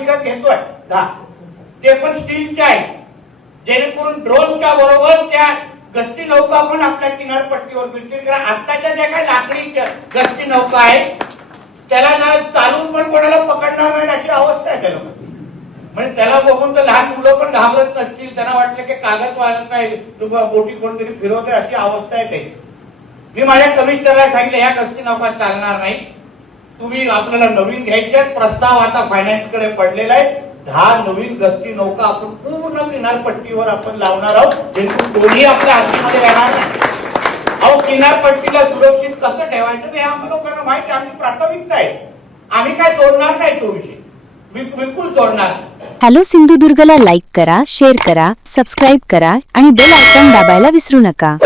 दहा ते पण स्टीलचे आहे. जेणेकरून ड्रोनच्या बरोबर त्या गस्ती नौका पण आपल्या किनारपट्टीवर मिळतील. कारण आत्ताच्या ज्या काही लाकडी गस्ती नौका आहे त्याला ना चालून पण कोणाला पकडणार नाही अशी अवस्था आहे त्याला म्हणजे त्याला बघून तर लहान मुलं पण घाबरत नसतील. त्यांना वाटलं की कागद वागत काय तुम्हाला बोटी कोणतरी फिरवते अशी अवस्था आहे त्याची मी माझ्या कमिशनरला सांगितलं या गस्ती नौका चालणार नाही. तुम्ही आपल्याला नवीन घ्यायचे प्रस्ताव आता फायनान्सकडे पडलेला आहे. दहा नवीन गस्ती नौका आपण पूर्ण किनारपट्टीवर आपण लावणार आहोत. जेणेकरून दोन्ही आपल्या हातीमध्ये येणार अहो किनारपट्टीला सुरक्षित कसं ठेवायचं हे आम्हाला लोकांना माहिती आहे. आमची प्राथमिकता आहे. आम्ही काय सोडणार नाही तो विषय. बिलकुल सोडणार हॅलो सिंधुदुर्गला लाईक करा शेअर करा सबस्क्राईब करा आणि बेल आयकॉन दाबायला विसरू नका.